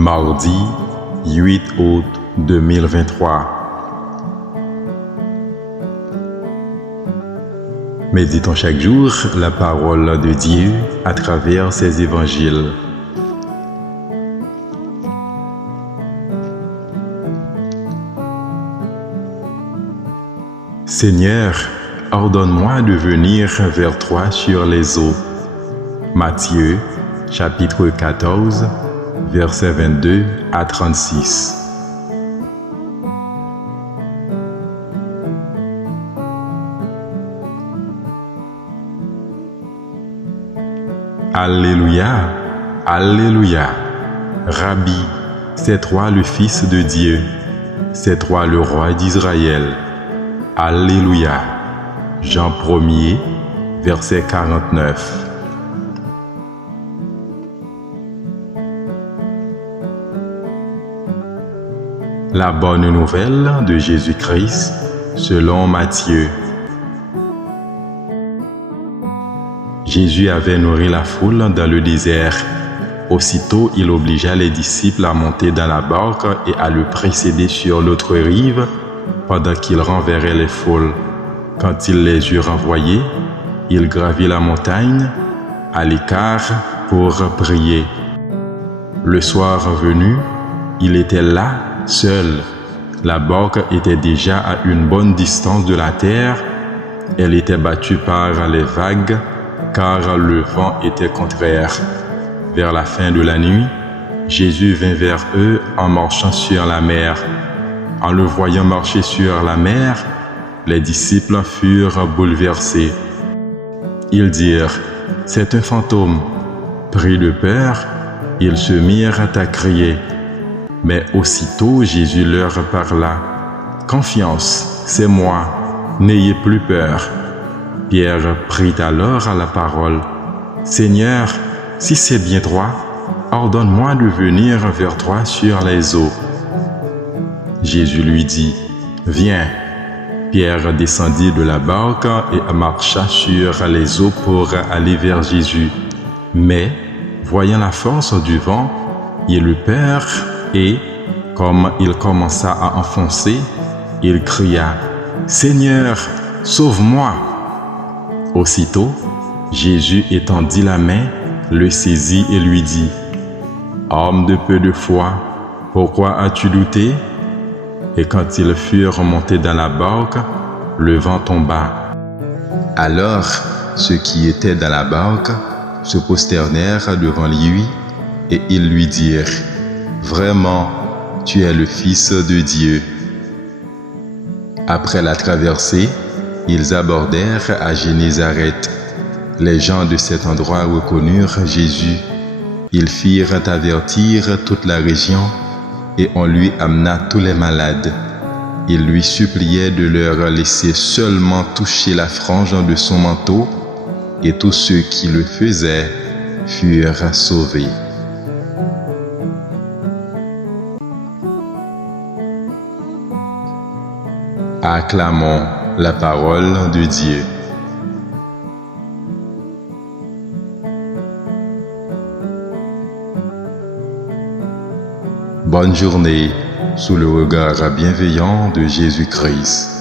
Mardi 8 août 2023. Méditons chaque jour la parole de Dieu à travers ses évangiles. Seigneur, ordonne-moi de venir vers toi sur les eaux. Matthieu, chapitre 14, versets 22 à 36. Alléluia, Alléluia. Rabbi, c'est toi le Fils de Dieu, c'est toi le Roi d'Israël. Alléluia. Jean 1er, verset 49. La bonne nouvelle de Jésus-Christ selon Matthieu. Jésus avait nourri la foule dans le désert. Aussitôt, il obligea les disciples à monter dans la barque et à le précéder sur l'autre rive pendant qu'il renverrait les foules. Quand il les eut renvoyés, il gravit la montagne à l'écart pour prier. Le soir venu, il était là, seul. La barque était déjà à une bonne distance de la terre. Elle était battue par les vagues, car le vent était contraire. Vers la fin de la nuit, Jésus vint vers eux en marchant sur la mer. En le voyant marcher sur la mer, les disciples furent bouleversés. Ils dirent, « C'est un fantôme !» Pris de peur, ils se mirent à crier. Mais aussitôt Jésus leur parla, « Confiance, c'est moi, n'ayez plus peur. » Pierre prit alors la parole, « Seigneur, si c'est bien toi, ordonne-moi de venir vers toi sur les eaux. » Jésus lui dit, « Viens. » Pierre descendit de la barque et marcha sur les eaux pour aller vers Jésus. Mais, voyant la force du vent, il eut peur et, comme il commença à enfoncer, il cria, « Seigneur, sauve-moi !» Aussitôt, Jésus étendit la main, le saisit et lui dit, « Homme de peu de foi, pourquoi as-tu douté ?» Et quand ils furent montés dans la barque, le vent tomba. Alors, ceux qui étaient dans la barque se prosternèrent devant lui et ils lui dirent, « Vraiment, tu es le Fils de Dieu. » Après la traversée, ils abordèrent à Génézareth. Les gens de cet endroit reconnurent Jésus. Ils firent avertir toute la région et on lui amena tous les malades. Ils lui suppliaient de leur laisser seulement toucher la frange de son manteau, et tous ceux qui le faisaient furent sauvés. Acclamons la parole de Dieu. Bonne journée sous le regard bienveillant de Jésus-Christ.